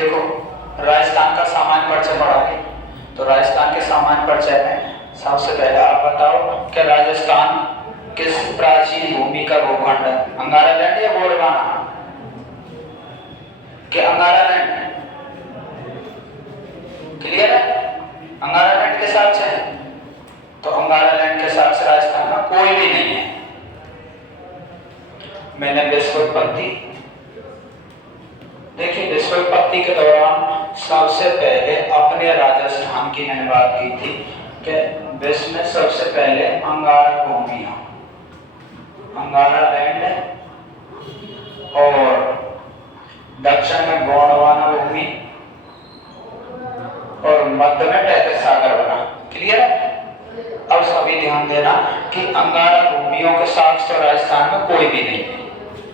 देखो राजस्थान का सामान्य परिचय पढ़ाओगे तो राजस्थान के सामान्य परिचय में सबसे पहले आप बताओ कि राजस्थान किस प्राचीन भूमि का भूखंड है? अंगारा लैंड या गोंडवाना? कि अंगारा लैंड क्लियर है? अंगारा लैंड के साथ से है तो अंगारा लैंड के साथ से राजस्थान में कोई भी नहीं है। मैंने विश्वोत्पत्ति देखिए, विश्वोत्पत्ति के दौरान सबसे पहले अपने राजस्थान की मैंने बात की थी कि विश्व में सबसे पहले अंगारा भूमि, अंगारा लैंड और दक्षिण में गोंडवाना भूमि और मध्य में तैतीस सागर बना। क्लियर है? अब सभी ध्यान देना कि अंगारा भूमियों के साथ तो राजस्थान में कोई भी नहीं है।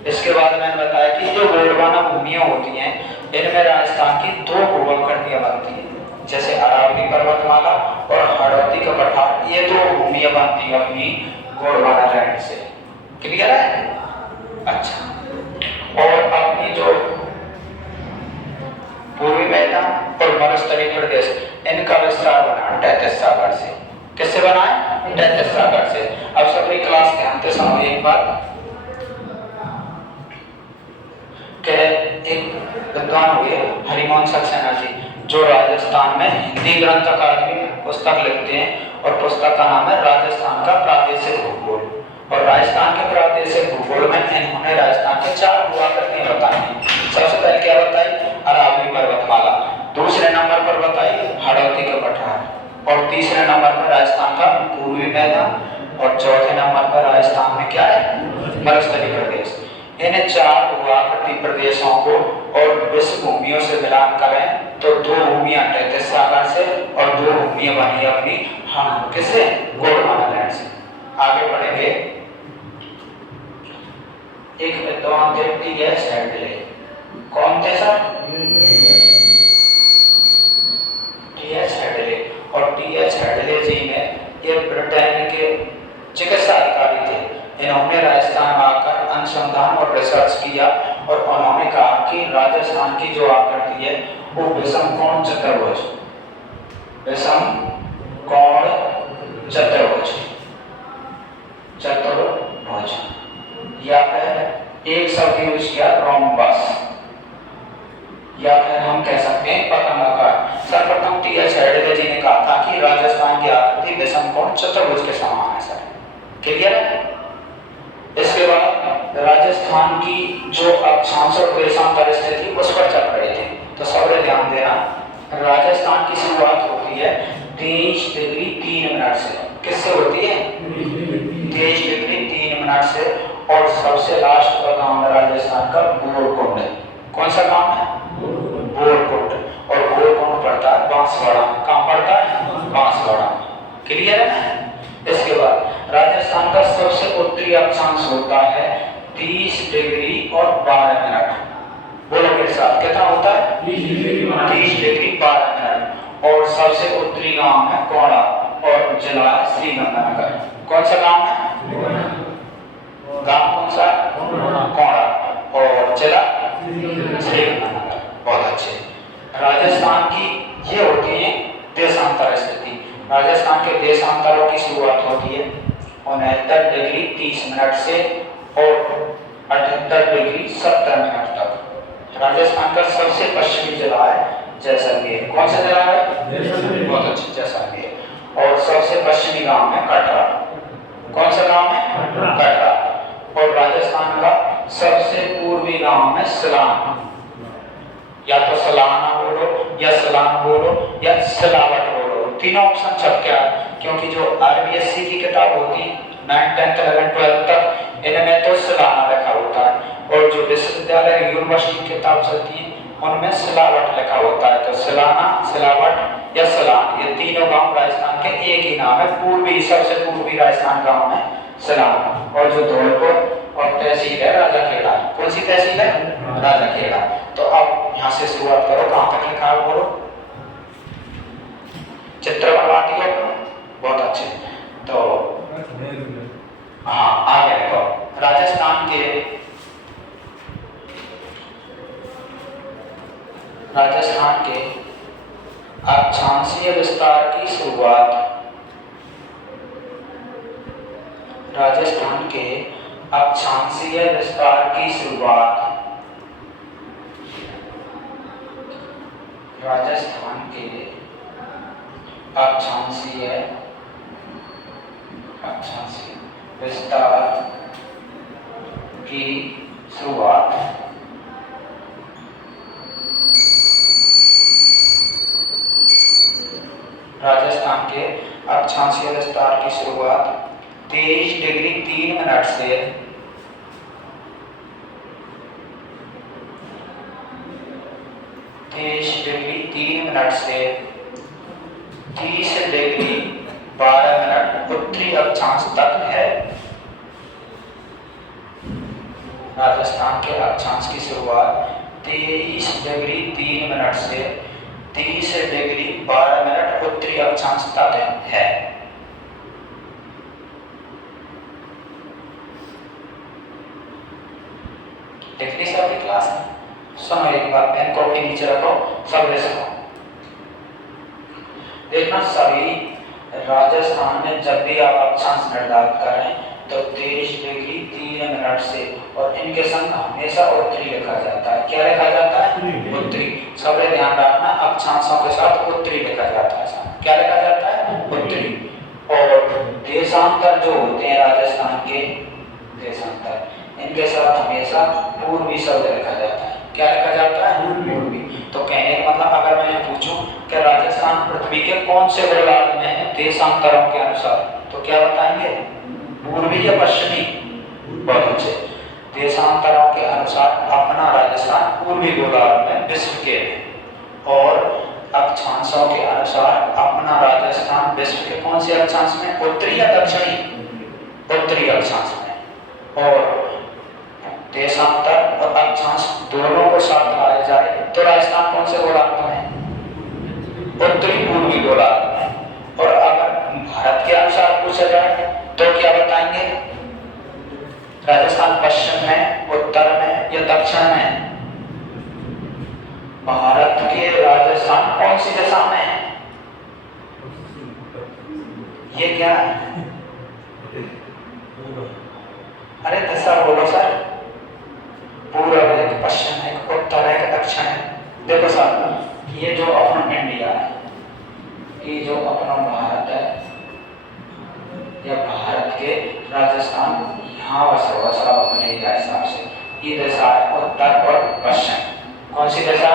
इसके बाद मैंने बताया कि जो गोंडवाना भूमियां होती हैं इनमें राजस्थान की दो भूवंकड़ियां बनती हैं, जैसे अरावली पर्वतमाला और हाड़ौती का पठार, ये दो भूमियां बनती हैं अपनी गोंडवाना लैंड से। क्लियर है? अच्छा, और अपनी जो पूर्वी मैदान और मरुस्थलीय प्रदेश इनका विस्तार बना तैतीस सागर से। किससे बना है? तैतीस सागर से। अब सभी क्लास ध्यान से सुनो एक बात कि एक विद्वान हुए हरिमोहन सक्सेना जी, जो राजस्थान में हिंदी ग्रंथ अकादमी पुस्तक लिखते हैं और पुस्तक का नाम है राजस्थान का प्रादेशिक भूगोल। और राजस्थान के प्रादेशिक भूगोल में इन्होंने राजस्थान के चार भूआकृतियां बताई हैं। सबसे पहले क्या बताई? अरावली पर्वतमाला, दूसरे नंबर पर बताई हाड़ौती का पठार और तीसरे नंबर पर राजस्थान का पूर्वी मैदान और चौथे नंबर पर राजस्थान में क्या है? मरुस्थलीय प्रदेश। इन चार भूआकृति प्रदेशों को और विश्व भूमियों से मिलान करें तो दो भूमियां तैतीस सागर से और दो भूमियां बनी अपनी हम किससे? गोंडवाना लैंड से। आगे बढ़ेंगे। एक विद्वान थे टी.एच. हेडले। कौन थे सर? टी.एच. हेडले। और टी.एच. हेडले जी ने ये ब्रिटेन के चिकित्सा अधिकारी थे। इन्होंने राजस्थान आकर अनुसंधान और रिसर्च किया और उन्होंने कहा कि राजस्थान की जो आकृति है वो विषम कोण चतुर्भुज, विषम कोण चतुर्भुज, चतुर्भुज या फिर एक शब्द यूज किया रोम्बस या फिर हम कह सकते हैं पतंगाकार। सर्वप्रथम टी.एच. हेडले जी ने कहा था कि राजस्थान की आकृति विषम कोण चतुर्भुज के समान है सर। क्लियर है? इसके बाद राजस्थान की जो अक्षांश और देशांतर स्थिति उस पर चल रहे थे तो सबने ध्यान देना, राजस्थान की शुरुआत होती है 23 डिग्री 3 मिनट से। किससे होती है? 23 डिग्री 3 मिनट से। और सबसे लास्ट का गांव है राजस्थान का बोरकुंड। कौन सा गांव है? बोरकुंड। और बोरकुंड पड़ता है बांसवाड़ा। कहां पड़ता है? बांसवाड़ा। क्लियर है? इसके बाद राजस्थान का सबसे उत्तरी अक्षांश होता है 30 डिग्री और 12 मिनट। बोलो मेरे साथ, कितना होता है? 30 डिग्री 12 मिनट। और सबसे उत्तरी गांव है कोड़ा और जिला श्रीगंगानगर। कौन सा गांव है? गांव कौन सा? कोड़ा और जिला श्रीगंगानगर। बहुत अच्छे। राजस्थान की ये होती है देशांतर स्थिति। राजस्थान के देशांतरों की शुरुआत होती है 69 डिग्री 30 मिनट से और 78 डिग्री 70 मिनट तक। राजस्थान का सबसे पश्चिमी जिला है जैसलमेर। कौन सा जिला है? बहुत अच्छे, जैसलमेर। और सबसे पश्चिमी गांव है कटरा। कौन सा गांव है? कटरा। और राजस्थान का सबसे पूर्वी गांव है सिलान। या तो सलाना बोलो या सलान बोलो या सिलावट बोलो, तीनों ऑप्शन छप गया। क्योंकि जो आरबीएससी की किताब होती 9th 10th 11th 12th तक इनमें तो सिलाना लिखा होता है और जो विश्वविद्यालय यूनिवर्सिटी की किताब चलती है उनमें सिलावट लिखा होता है। तो सिलाना, सिलावट या सलान, ये तीनों गांव राजस्थान के एक ही नाम है। पूर्वी, सबसे पूर्वी राजस्थान गांव है सिलान। और जो धौलपुर और तहसील है राजाखेड़ा। कौन सी तहसील है? राजाखेड़ा। तो अब यहाँ से शुरुआत करो, कहां तक लिखा है बोलो? चित्र बनवाती है। बहुत अच्छे। तो हाँ, आगे देखो। राजस्थान के राजस्थान के अक्षांशीय विस्तार की शुरुआत। राजस्थान के अक्षांशीय विस्तार की शुरुआत। राजस्थान के अक्षांशीय विस्तार की शुरुआत। राजस्थान के अक्षांशीय विस्तार की शुरुआत 23 डिग्री 3 मिनट से 23 डिग्री 3 मिनट से 30 डिग्री 12 मिनट उत्तरी अक्षांश तक है। राजस्थान के अक्षांश की शुरुआत 23 डिग्री 3 मिनट से 30 डिग्री 12 मिनट उत्तरी अक्षांश तक है। लिख ली सबकी क्लास में? सुनो एक बार, पेन कॉपी नीचे रखो, सब ले सको। देखना सभी राजस्थान में जब भी आप अक्षांश निर्धारित करें तो 23 डिग्री 3 मिनट से और इनके संग हमेशा उत्तरी लिखा जाता है। क्या लिखा जाता है? उत्तरी। सब ध्यान रखना, अक्षांशों के साथ उत्तरी लिखा जाता है। क्या लिखा जाता है? उत्तरी। और देशांतर जो होते हैं राजस्थान के देशांतर, इनके साथ हमेशा पूर्वी शब्द लिखा जाता है। क्या लिखा जाता है? पूर्वी। तो कहने का मतलब अगर मैं पूछूं कि राजस्थान पृथ्वी के कौन से गोलार्ध में है देशांतरों के अनुसार, तो क्या बताएंगे? पूर्वी या पश्चिमी? बहुत अच्छे। देशांतरों के अनुसार अपना राजस्थान पूर्वी गोलार्ध में विश्व के और अक्षांशों के अनुसार अपना राजस्थान विश्व के कौन से अक्षांश में? उत्तरी या दक्षिणी? उत्तरी अक्षांश में। और देशांतर और अक्षांश दोनों को साथ लाया जाए तो राजस्थान कौन से गोलार्ध में? उत्तरी पूर्वी गोलार्ध में। और अगर भारत के अनुसार पूछा जाए तो क्या बताएंगे? राजस्थान पश्चिम में, उत्तर में या दक्षिण में? भारत के राजस्थान कौन सी दिशा में है? ये क्या है? अरे दिशा बोलो सर। पूर्व है, पश्चिम है, उत्तर है, दक्षिण है? देखो सर, ये जो अपना इंडिया है, ये जो अपना भारत है, या भारत के राजस्थान यहाँ बसा हुआ सब अपने हिसाब से। ये दिशा है उत्तर और पश्चिम। कौन सी दिशा?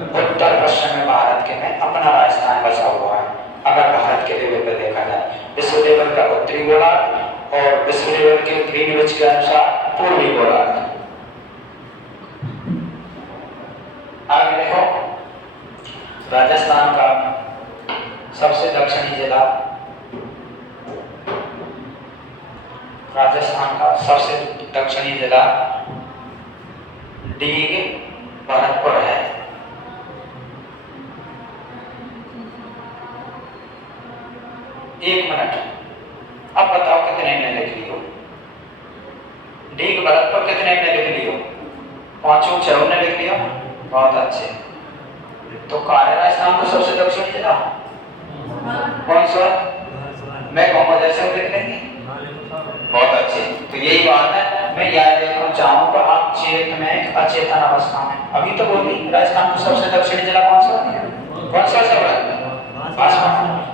उत्तर पश्चिम में भारत के में अपना राजस्थान बसा हुआ है। अगर भारत के लेवल पर देखा जाए, विश्व लेवल का उत्तरी गोलार्ध और विश्व लेवल के ग्रीनविच के अनुसार पूर्वी गोलार्ध। आगे देखो, राजस्थान का सबसे दक्षिणी जिला, राजस्थान का सबसे दक्षिणी जिला डीग भरतपुर है। एक मिनट, अब बताओ कितने ने लिख लियो? डीग भरतपुर कितने ने लिख लियो? 5 6 ने लिख लियो। बहुत अच्छे। तो राजस्थान का सबसे दक्षिणी जिला कौन सा? मैं कहूँगा जैसे लिख लेंगे। बहुत अच्छे। तो यही बात है, मैं याद रखना चाहूँगा आप चेत में अचेतन अवस्था में। अभी तो बोली राजस्थान का सबसे दक्षिणी जिला कौन सा? कौन सा सब है?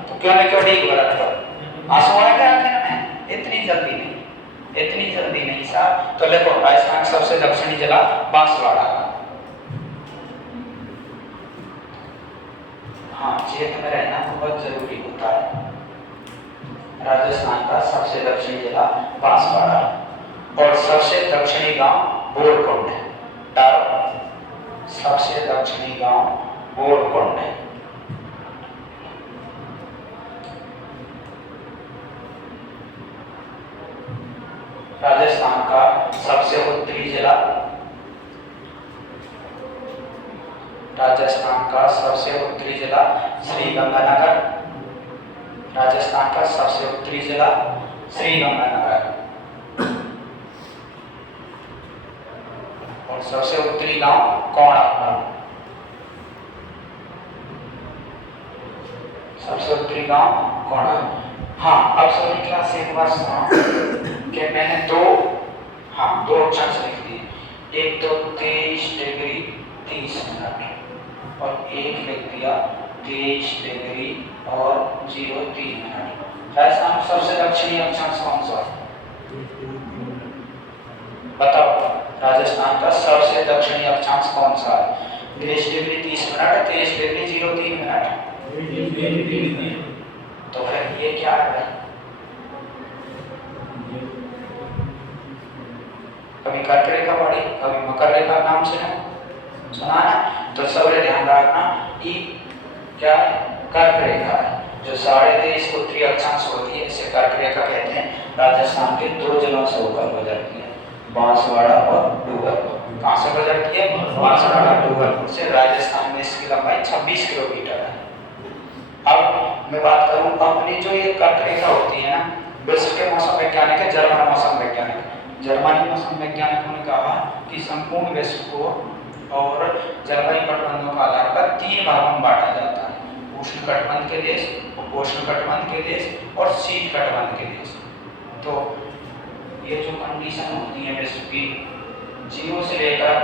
तो क्यों नहीं, क्यों डीग भरतपुर? आंसू आए क्या आंखें में? इतनी जल्दी नहीं, इतनी जल्दी नहीं साहब। तो देखो, राजस्थान का सबसे दक्षिणी जिला बांसवाड़ा। हाँ, चेत में रहना बहुत जरूरी होता है। राजस्थान का सबसे दक्षिणी जिला बांसवाड़ा और सबसे दक्षिणी गांव बोरकुंड है। सबसे दक्षिणी गांव बोरकुंड है। राजस्थान का सबसे उत्तरी जिला, राजस्थान का सबसे उत्तरी जिला श्रीगंगानगर। राजस्थान का सबसे उत्तरी जिला श्रीगंगानगर और सबसे उत्तरी गांव कौड़ा। त्रिगाम कोण। हाँ, अब सभी क्लास एक बार सुनो कि मैंने दो अक्षांश लिख दिए, एक तो 23 डिग्री 30 मिनट और एक लिख दिया 23 डिग्री और 03 मिनट। राजस्थान में सबसे दक्षिणी अक्षांश कौन सा है? बताओ, राजस्थान का सबसे दक्षिणी अक्षांश कौन सा है? 23 डिग्री 30 मिनट, 23 डिग्री 03 मिनट। तो फिर ये क्या है भाई? कभी कर्क रेखा पढ़ी, कभी मकर रेखा नाम सुना ना? तो सबसे ध्यान रखना, ये क्या है? कर्क रेखा है, जो 23.5 उत्तरी अक्षांश होती है, इसे कर्क रेखा कहते हैं। राजस्थान के दो जिलों से होकर गुजरती है, बांसवाड़ा और डूंगरपुर। कहाँ से गुजरती है? बांसवाड़ा डूंगरपुर से। राजस्थान में इसकी लंबाई 26 किलोमीटर है। अब मैं बात करूं, अपनी जो ये कर्क रेखा होती है ना, विश्व के मौसम वैज्ञानिक है, जर्मन मौसम वैज्ञानिक, जर्मनी मौसम वैज्ञानिकों ने कहा कि संपूर्ण विश्व को और जलवायु कटबंधों का आधार पर 3 भागों में बांटा जाता है: उष्ण कटिबंध के देश, उपोष्ण कटिबंध के देश और शीत कटिबंध के देश। तो ये जो कंडीशन होती है विश्व की, 0 से लेकर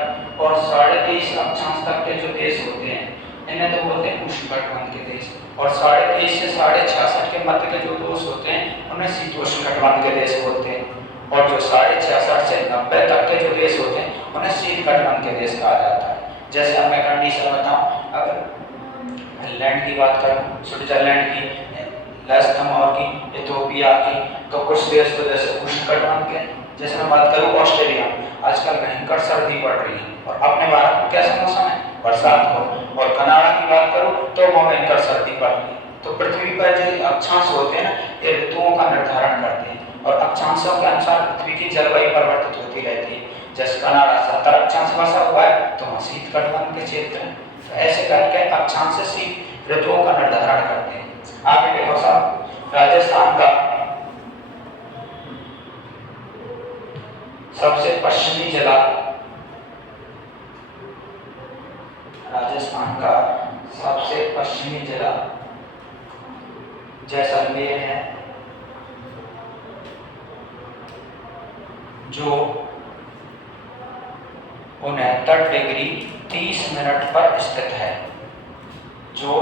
और 23.5 अक्षांश तक के जो देश होते हैं, इन्हें तो बोलते हैं उष्ण कटिबंध के देश, और 23.5 से 66.5 के मध्य के जो देश होते हैं, उन्हें शीतोष्ण कटिबंध के देश बोलते हैं, और जो 66.5 से 90 तक के जो देश होते हैं, उन्हें शीत कटिबंध के देश कहा जाता है। जैसे अब मैं कंडीशन बताऊं, अगर फिनलैंड की बात करूं, स्विट्जरलैंड की, लक्समबर्ग की, इथियोपिया की, तो कुछ देश तो जैसे उष्ण कटिबंध के। जैसे मैं बात करूं ऑस्ट्रेलिया, आजकल भयंकर सर्दी पड़ रही है, और अपने भारत में कैसा मौसम है? बरसात को। और कनाडा की बात करूं तो वहाँ भयंकर सर्दी पड़ रही है। तो पृथ्वी पर जो अक्षांश होते हैं ना, ये ऋतुओं का निर्धारण करते हैं, और अक्षांशों के अनुसार पृथ्वी की जलवायु परिवर्तित होती रहती है। जैसे कनाडा 70 अक्षांश बसा हुआ है, तो वहाँ शीत कटिबंध के क्षेत्र है। तो ऐसे करके अक्षांश से ऋतुओं का निर्धारण करते हैं। आगे देखो साहब, राजस्थान का सबसे पश्चिमी जिला, राजस्थान का सबसे पश्चिमी जिला जैसलमेर है, जो 69 डिग्री 30 मिनट पर स्थित है, जो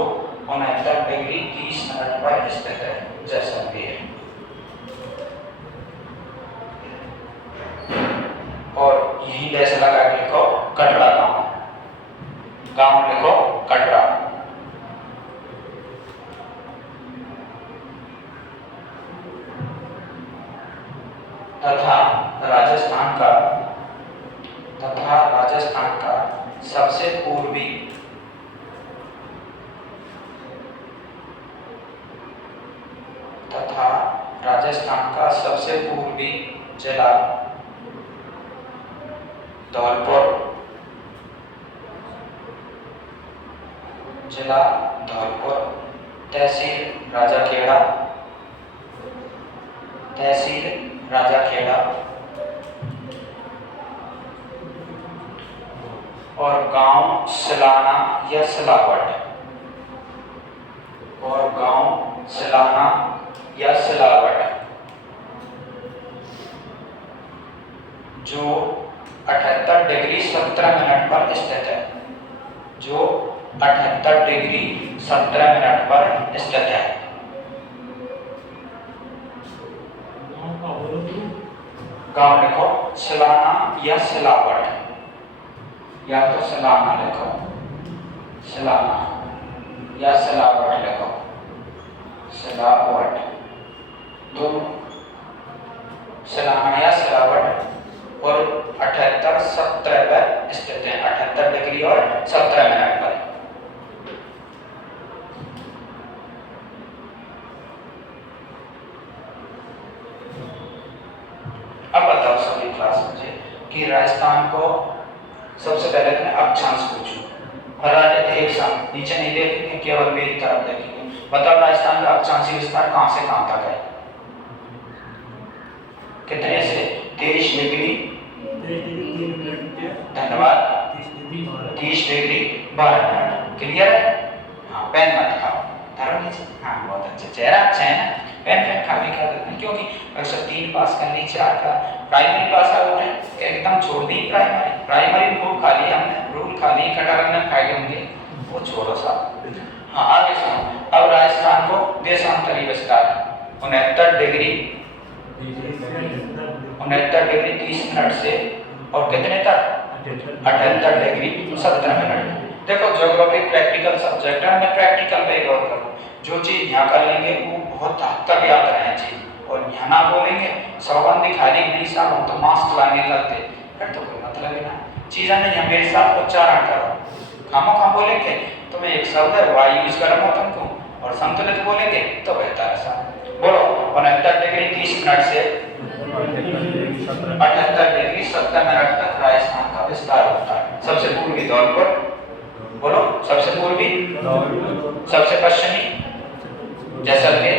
69 डिग्री 30 मिनट पर स्थित है जैसलमेर। और यही जैसे लगा के लिखो कटरा गांव, गांव लिखो कटरा। तथा राजस्थान का सबसे पूर्वी जिला धौलपुर, तहसील राजाखेड़ा और गांव सिलाना या सिलावट, जो 78 डिग्री 17 मिनट पर स्थित है, गांव लिखो सिलाना या सिलावट, या तो सिलाना लिखो, सिलाना या सिलावट लिखो, सिलावट, दोनों सिलाना या सिलावट, और 78-17 पर स्थित है, 78 डिग्री और 17 मिनट पर। अब बताओ सभी क्लास मुझे कि राजस्थान को सबसे पहले मैं अक्षांश पूछूं, और एक साथ नीचे नहीं देखेंगे, केवल मेरी तरफ देखेंगे। बताओ राजस्थान का अक्षांशीय विस्तार कहां से कहां तक है? कितने से? 23 डिग्री, धन्यवाद, 30 डिग्री 12 मिनट। क्लियर है? हाँ, पेन मत खाओ। धर्म हाँ बहुत अच्छा, चेहरा अच्छा है ना, पेन पेन खाली कर देते हैं क्योंकि अक्सर 3 पास कर ली 4 का प्राइमरी पास आउट है, एकदम छोड़ दी प्राइमरी रूल खा ली हमने, रूल खा ली कटर में खाए होंगे वो छोड़ो साहब। हाँ आगे सुनो, अब राजस्थान को देशांतरी विस्तार 69 डिग्री 30 मिनट से और कितने तक 78 डिग्री 70 मिनट। देखो ज्योग्राफी प्रैक्टिकल सब्जेक्ट है, मैं प्रैक्टिकल पे गौर करूँ, जो चीज यहाँ कर लेंगे वो बहुत हद तक याद रहना चाहिए, और यहाँ ना बोलेंगे सौगंध खाली नहीं साहब हम तो मास्क लाने लगते, फिर तो कोई मतलब ही ना। चीज़ें नहीं मेरे साथ उच्चारण करो, खामोखा बोलेंगे तो मैं एक शब्द है वाई यूज करूँगा तुमको, और संतुलित बोलेंगे तो बेहतर है साहब। बोलो 69 डिग्री 30 मिनट से 78 डिग्री 70 मिनट तक राजस्थान का विस्तार होता है। सबसे पूर्वी धौलपुर, बोलो सबसे पूर्वी, सबसे पश्चिमी जैसलमेर,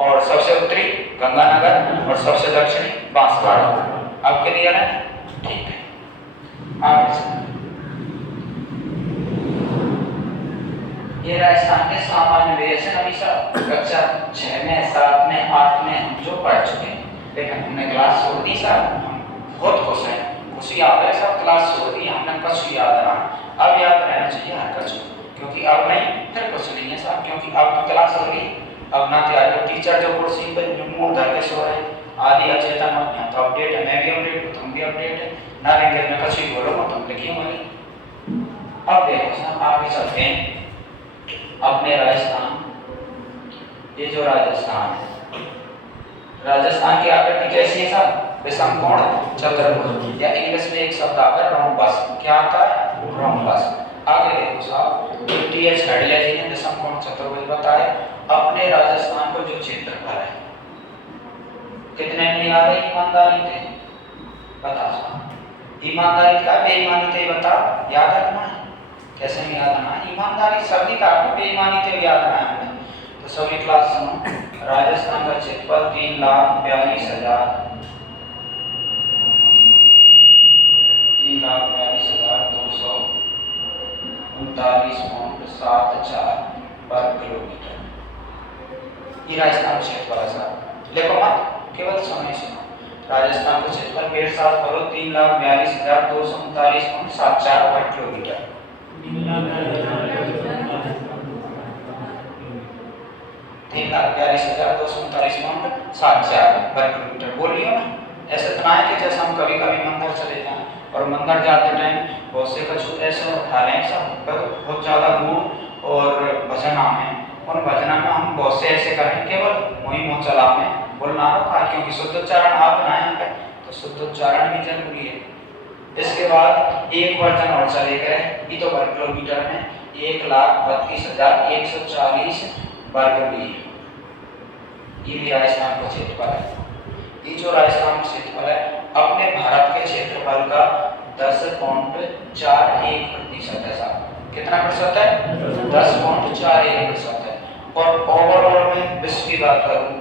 और सबसे उत्तरी गंगानगर, और सबसे दक्षिणी बांसवाड़ा। अब क्लियर है? ठीक है आगे ये राजस्थान के सामान्य वेरिएशन अभी सब कक्षा 6 में 7 में 8 में हम जो पढ़ चुके हैं, लेकिन हमने क्लास छोड़ दी सर, हम बहुत खुश हैं, खुशी आ गई सब, क्लास छोड़ दी हमने, कुछ याद रहा, अब याद रहना चाहिए हर कुछ, क्योंकि अब नहीं फिर कुछ नहीं है साहब, क्योंकि अब तो क्लास हो गई, अब ना तैयारी, टीचर जो कुर्सी पर मुंह धर के सो रहे आदि अचेतन हो, यहाँ तो अपडेट है, मैं भी अपडेट हूँ, तुम भी अपडेट है ना, लैंग्वेज में कुछ भी बोलो तुम लिखी होगी। अब देखो साहब आगे चलते हैं अपने राजस्थान, ये जो राजस्थान है, राजस्थान की आकृति कैसी है साहब? विषम कोण चतुर्भुज, या इंग्लिश में एक शब्द आता है रोम्बस, क्या आता है? रोम्बस। आगे देखो साहब, टीएच हड़िया जी ने विषम कोण चतुर्भुज बताया। अपने राजस्थान को जो क्षेत्रफल है कितने में याद है ईमानदारी थे? बता साहब, ईमानदारी का बेईमानी थे बता, याद रखना है, कैसे नहीं याद रखना? ईमानदारी सभी का, बेईमानी थे याद रखना है। तो सभी क्लास सुनो, राजस्थान का क्षेत्रफल 3,42,239.74 वर्ग किलोमीटर, ये राजस्थान का क्षेत्रफल है साहब। लिखो मत, केवल सुनो ही सुनो, राजस्थान का क्षेत्रफल मेरे साथ बोलो 3,42,239.74 वर्ग किलोमीटर। 3,42,239.74 वर्ग किलोमीटर बोलियो ना, ऐसे बनाए कि जैसे हम कभी कभी मंदिर चले जाएं, और मंदिर जाते टाइम बहुत से कुछ ऐसे उठा लें सब बहुत ज़्यादा गुण और भजन आए, उन भजना में हम बहुत से ऐसे करें, केवल वही मुँह चला में बोलना रखा, क्योंकि शुद्ध उच्चारण आप बनाए हैं तो शुद्ध उच्चारण भी जरूरी है। इसके बाद एक वर्जन और चले गए, ये तो वर्ग किलोमीटर में 1,32,140 वर्ग मील, ये भी राजस्थान का क्षेत्रफल है। ये जो राजस्थान का क्षेत्रफल है अपने भारत के क्षेत्रफल का 10.41% है साहब। कितना प्रतिशत है? 10.41% है। और ओवरऑल में विश्व की बात करूं,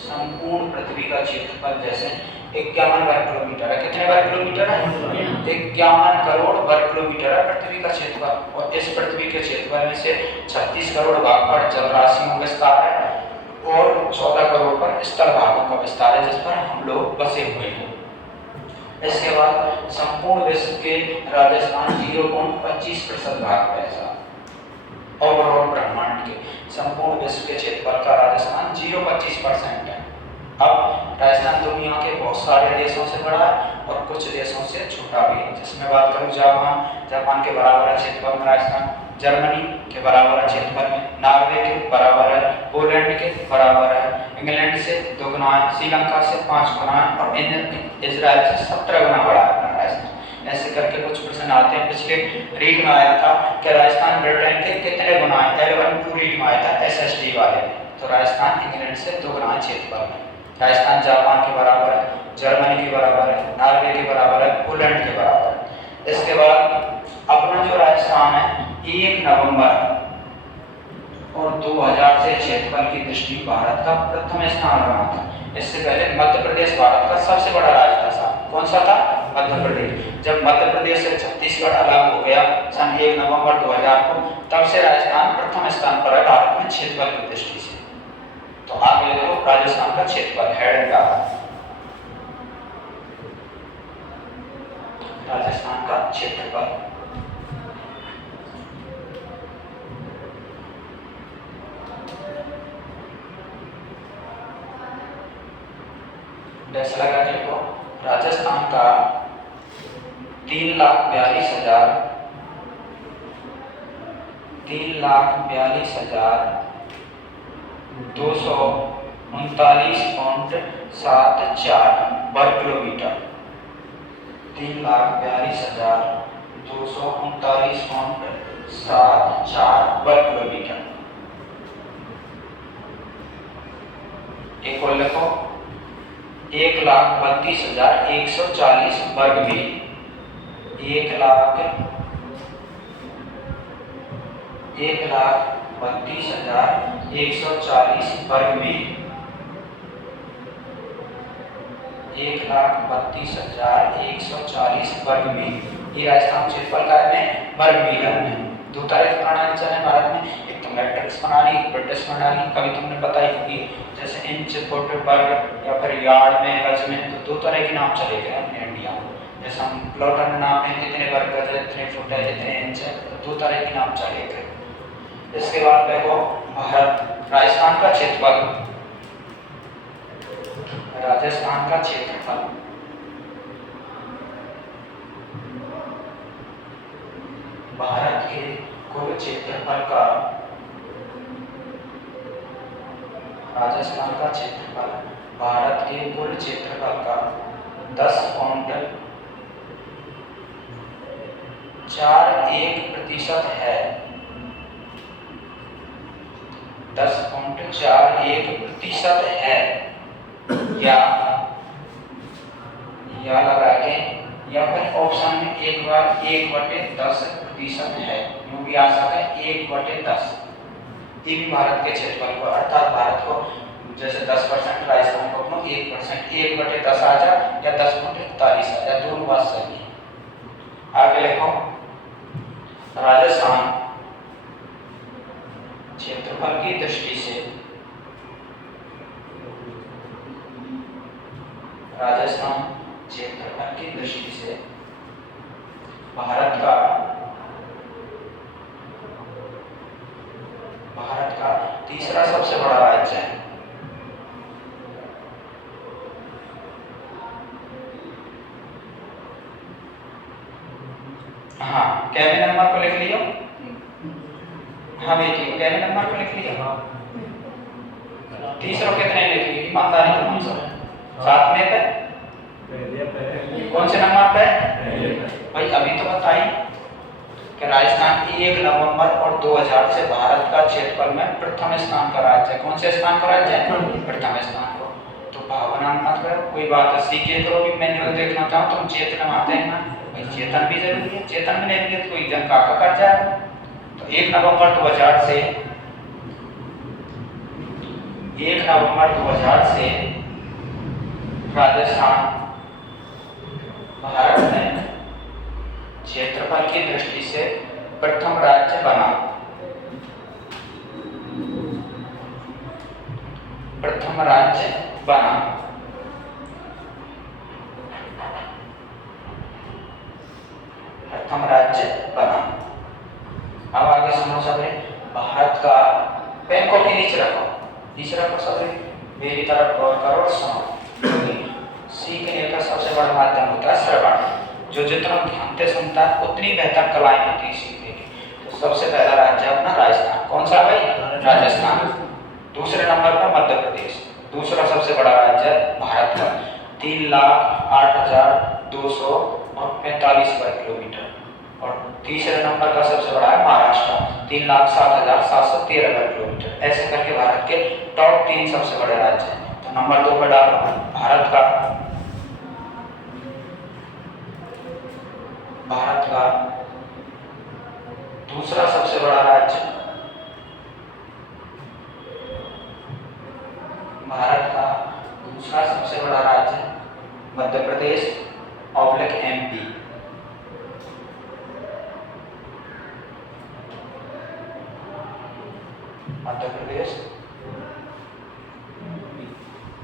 संपूर्ण पृथ्वी का क्षेत्रफल जैसे 51 वर्ग किलोमीटर है। कितने वर्ग किलोमीटर है? 51 करोड़ वर्ग किलोमीटर है पृथ्वी का क्षेत्रफल, और इस पृथ्वी के क्षेत्रफल में से 36 करोड़ भाग पर जलराशियों का विस्तार है, और 14 करोड़ पर स्थल भागों का विस्तार है जिस पर हम लोग बसे हुए हैं। इसके बाद संपूर्ण विश्व के राजस्थान 0.25% भाग पर है। ओवरऑल ब्रह्मांड के संपूर्ण विश्व के क्षेत्रफल का राजस्थान 0.25% है। अब राजस्थान दुनिया के बहुत सारे देशों से बड़ा है और कुछ देशों से छोटा भी है। जिसमें बात करूँ जापान के बराबर है क्षेत्रफल में राजस्थान, जर्मनी के बराबर है क्षेत्रफल में, नॉर्वे के बराबर है, पोलैंड के बराबर है, इंग्लैंड से 2 गुना है, श्रीलंका से 5 गुना है, और इजराइल से 17 गुना बड़ा है राजस्थान। ऐसे करके कुछ प्रश्न आते हैं। पिछले रीड में आया था कि राजस्थान ब्रिटेन के कितने गुना है, L1 रीड में आया था SST वाले, तो राजस्थान इंग्लैंड से 2 गुना क्षेत्रफल में। राजस्थान जापान के बराबर है, जर्मनी के बराबर है, नॉर्वे के बराबर है, पोलैंड के बराबर है। इसके बाद अपना जो राजस्थान है 1 नवंबर और 2000 से क्षेत्रफल की दृष्टि भारत का प्रथम स्थान रहा था। इससे पहले मध्य प्रदेश भारत का सबसे बड़ा राज्य था। कौन सा था? मध्य प्रदेश। जब मध्य प्रदेश से छत्तीसगढ़ अलग हो गया सन 1 नवंबर 2000 को, तब से राजस्थान प्रथम स्थान पर है भारत में क्षेत्रफल की दृष्टि से। तो आगे देखो राजस्थान का क्षेत्रफल हेड का, राजस्थान का क्षेत्रफल डैश लगा के लिखो। राजस्थान का 3,42,239.74 वर्ग किलोमीटर, 3,42,239.74 वर्ग किलोमीटर। एक और लिखो 1,32,140 वर्ग मील, 1,32,140 वर्ग मील, 1,32,140 वर्ग मील। ये राजस्थान क्षेत्रफल का है वर्ग मील में। दो तरह की प्रणाली चले भारत में, एक तो मैट्रिक्स प्रणाली, एक ब्रिटिश प्रणाली, कभी तुमने बताई होगी जैसे इंच, फुट, वर्ग या फिर यार्ड में, गज में, तो दो तरह के नाम चले गए अपने इंडिया में। जैसे हम प्लॉटर में नाम है इतने वर्ग गज है, इतने फुट है, इतने इंच है, तो दो तरह के नाम चले गए। इसके बाद देखो भारत राजस्थान का क्षेत्रफल, राजस्थान का क्षेत्रफल भारत के कुल क्षेत्रफल का, राजस्थान का क्षेत्रफल भारत के कुल क्षेत्रफल का 10.41% है, 10.41% है, या लगा के, या फिर ऑप्शन में एक बार 1/10% है, यूं भी आ सकता है 1/10। ये भी भारत के क्षेत्रफल को, अर्थात भारत को जैसे 10% राजस्थान को 1%, 1/10 आ जा या 10.41 आ जा, दोनों बात सही है। आगे लिखो राजस्थान क्षेत्रफल की दृष्टि से, राजस्थान क्षेत्रफल की दृष्टि से भारत का तीसरा सबसे बड़ा राज्य है। हाँ, कैबिन नंबर को लिख लियो। हाँ बेटी, कैबिन नंबर को लिख लियो। तीसरा कितने लिख लियो, ईमानदारी से पूछो। सातवें पे कौन से नंबर पे? भाई अभी तो बताई कि राजस्थान 1 नवंबर और 2000 से भारत का क्षेत्रफल में प्रथम स्थान का राज्य है। कौन से स्थान का राज्य है? प्रथम स्थान को। तो भावना मत करो, कोई बात सीखे करो भी। मैनुअल देखना चाहो तुम चेतन आते हैं ना, भाई चेतन भी जरूरी है, चेतन में नहीं तो कोई जन काका कर जाएगा। तो 1 नवंबर 2000 से, 1 नवंबर 2000 से राजस्थान भारत में क्षेत्रफल की दृष्टि से प्रथम राज्य बना, प्रथम राज्य बना। प्रथम राज्य बना। अब आगे सुनो सबरे, भारत का पेन को के नीचे रखो, नीचे रखो सबरे, मेरी तरफ गौर करो और सुनो। सीखने का सबसे बड़ा माध्यम होता है श्रवण। जो जितना ध्यान से सुनता है उतनी बेहतर कलाएं होती है सीखने की। तो सबसे पहला राज्य अपना राजस्थान। कौन सा भाई? राजस्थान। दूसरे नंबर पर मध्य प्रदेश, दूसरा सबसे बड़ा राज्य भारत का, 3,08,245 वर्ग किलोमीटर। और तीसरे नंबर का सबसे बड़ा है महाराष्ट्र, 3,07,713 वर्ग किलोमीटर। ऐसे करके भारत के टॉप 3 सबसे बड़े राज्य हैं। तो नंबर 2 पर डालो भारत का दूसरा सबसे बड़ा राज्य, भारत का दूसरा सबसे बड़ा राज्य मध्य प्रदेश ऑब्लिक प्रदेश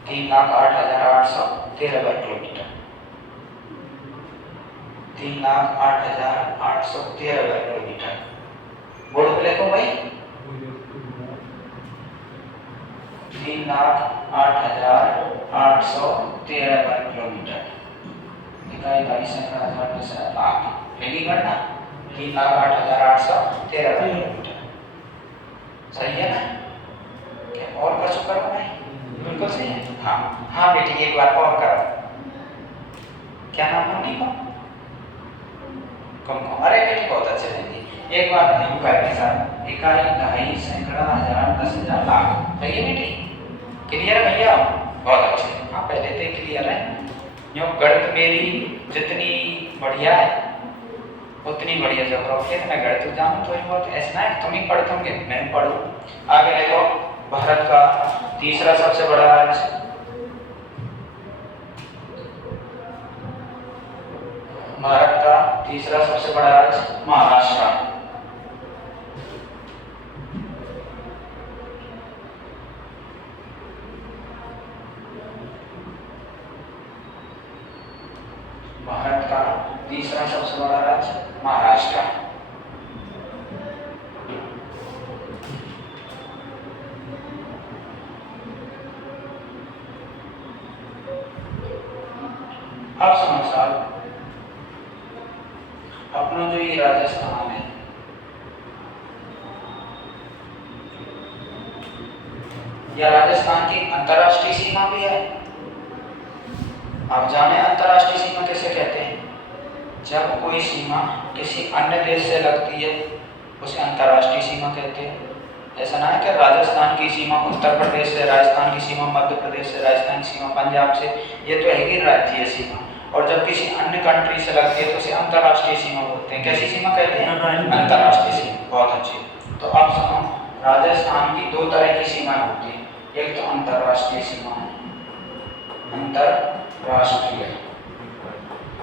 3,08,813 वर्ग किलोमीटर, 3,08,813 वर्ग किलोमीटर। बोर्ड पे लिखो भाई 3,08,813 वर्ग किलोमीटर। इकाई 22,000 लाख लेगी गणना 3,08,813 वर्ग किलोमीटर। सही है ना? क्या और कुछ करो भाई? बिल्कुल सही है। हाँ हाँ बेटी एक बार और करो। क्या नाम है उन्हीं को? कुमकुम। अरे बेटी बहुत अच्छे रहेंगे। एक बार हम करेंगे सर इकाई दहाई सैकड़ा हजार 10,000 लाख। सही है बेटी? क्लियर है भैया? बहुत अच्छे। हाँ पहले से क्लियर है। जो गणित मेरी जितनी बढ़िया है उतनी बढ़िया ज्योग्राफी है। मैं गणित जानूं थोड़ी बहुत ऐसा है तुम ही पढ़ते होंगे मैं पढ़ूं। आगे देखो भारत का तीसरा सबसे बड़ा राज्य, भारत का तीसरा सबसे बड़ा राज्य महाराष्ट्र। भारत का तीसरा सबसे बड़ा राज्य महाराष्ट्र। अब समझ साल अपना जो ये राजस्थान है यह राजस्थान की अंतर्राष्ट्रीय सीमा भी है। आप जाने अंतर्राष्ट्रीय सीमा किसे कहते हैं? जब कोई सीमा किसी अन्य देश से लगती है उसे अंतर्राष्ट्रीय सीमा कहते हैं। ऐसा ना है कि राजस्थान की सीमा उत्तर प्रदेश से, राजस्थान की सीमा मध्य प्रदेश से, राजस्थान की सीमा पंजाब से, ये तो है ही राज्यीय सीमा। और जब किसी अन्य कंट्री से लगती है तो उसे अंतर्राष्ट्रीय सीमा बोलते हैं। कैसी सीमा कहते हैं? अंतर्राष्ट्रीय सीमा। बहुत अच्छी। तो अब सुनो राजस्थान की दो तरह की सीमा होती है। एक तो अंतर्राष्ट्रीय सीमा है, अंतर्राष्ट्रीय,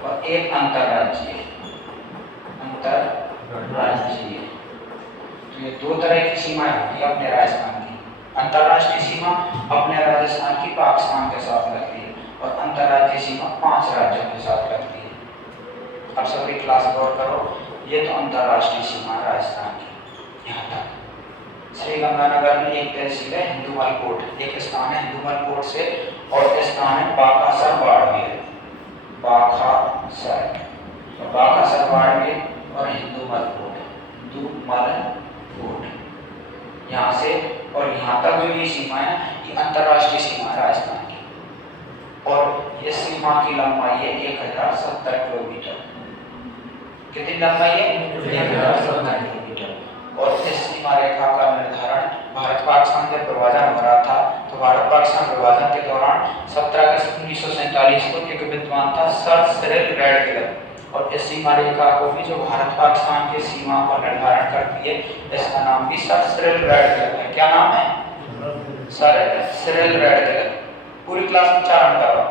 और एक अंतर्राज्यीय, अंतर्राज्यीय। तो ये दो तरह की सीमाएं होती है अपने राजस्थान की। अंतर्राष्ट्रीय सीमा अपने राजस्थान की पाकिस्तान के साथ लगती है और अंतर्राज्यीय सीमा 5 राज्यों के साथ लगती है। अब सभी क्लास गौर करो, ये तो अंतर्राष्ट्रीय सीमा है राजस्थान की। यहाँ तक श्री गंगानगर में एक तहसील है हिंदुमल कोट, एक स्थान है हिंदुमल कोट से, और स्थान है बाकासर बाड़मेर, बाकासर, बाकासर बाड़मेर और हिंदुमल कोट, हिंदुमल कोट। यहाँ से और यहाँ तक जो ये सीमा है ये अंतर्राष्ट्रीय सीमा है राजस्थान की। और ये सीमा की लंबाई है 1070 किलोमीटर। कितनी लंबाई है? 1070 किलोमीटर। और इस सीमा रेखा का निर्धारण भारत पाकिस्तान जब विभाजन हो रहा था तो भारत पाकिस्तान विभाजन के दौरान 17 अगस्त 1947 को एक विद्वान था सर सिरिल रैडक्लिफ, और इस सीमा रेखा को भी जो भारत पाकिस्तान की सीमा का निर्धारण करती है इसका नाम भी सर सिरिल रैडक्लिफ है। क्या नाम है? Sir Cyril Radcliffe. पूरी क्लास में उच्चारण करो,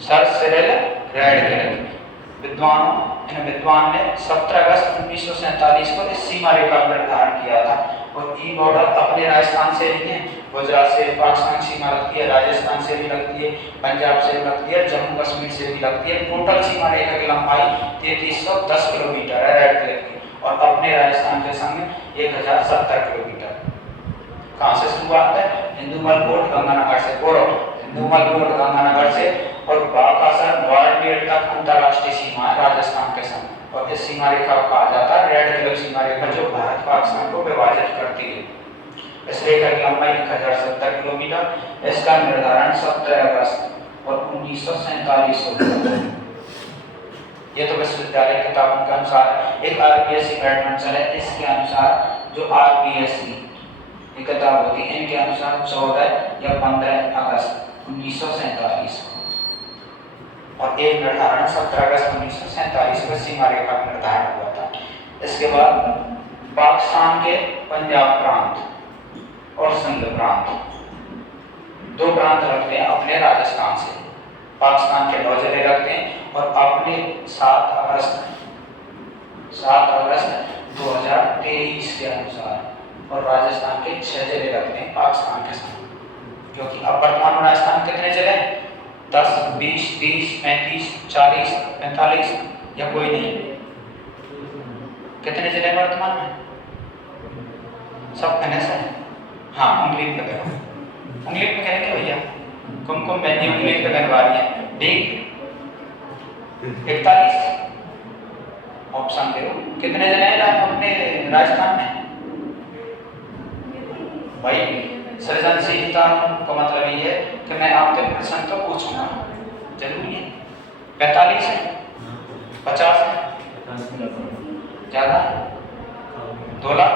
सर सिरिल रैडक्लिफ। विद्वान ने 17 अगस्त 1947 को इस सीमा रेखा का निर्धारण किया था। और ई बॉर्डर अपने राजस्थान से ही है, गुजरात से पाकिस्तान की सीमा लगती है, राजस्थान से भी लगती है, पंजाब से भी लगती है, जम्मू कश्मीर से भी लगती है। टोटल सीमा रेखा की लंबाई 3310 किलोमीटर है रेडक्लिफ की, और अपने राजस्थान के संग 1070 किलोमीटर। कहाँ से शुरुआत है? हिंदुमल कोट गंगानगर से, बोलो हिंदुमल कोट गंगानगर से, और बाकासर बाड़मेर तक अंतर्राष्ट्रीय सीमा है राजस्थान के संग। और इस सीमा रेखा को कहा जाता है रेडक्लिफ सीमा रेखा, जो भारत पाकिस्तान को विभाजित करती है। इस रेखा की लंबाई 1070 किलोमीटर। इसका निर्धारण 17 अगस्त और 1947 को हुआ। ये तो विश्वविद्यालय किताबों के अनुसार। एक आरपीएससी गाइडलाइंस है, इसके अनुसार जो आरपीएससी की किताब होती है इनके अनुसार 14 या 15 अगस्त 1947 को, और एक निर्धारण 17 अगस्त 1947 को सीमा रेखा का निर्धारण हुआ था। इसके बाद पाकिस्तान के पंजाब प्रांत और सिंध प्रांत, दो प्रांत लगते हैं अपने राजस्थान से। पाकिस्तान के 9 जिले लगते हैं, और अपने 7 अगस्त 2023 के अनुसार और राजस्थान के 6 जिले लगते हैं पाकिस्तान के साथ, क्योंकि अब वर्तमान में राजस्थान कितने जिले हैं? 10, 20, 30, 35, 40, 45 या कोई नहीं? कितने जिले वर्तमान में? सब कहने से हाँ उंगली पे करो, उंगली पे कहेंगे भैया, कुमकुम बहनी उंगली पे गनवा रही है। ठीक, 41 ऑप्शन दे, कितने जिले हैं अपने राजस्थान में? भाई सृजनशीलता का मतलब ये है कि मैं आपसे प्रश्न तो पूछूंगा, जरूरी है। 45 है, 50 है, ज्यादा 2 लाख,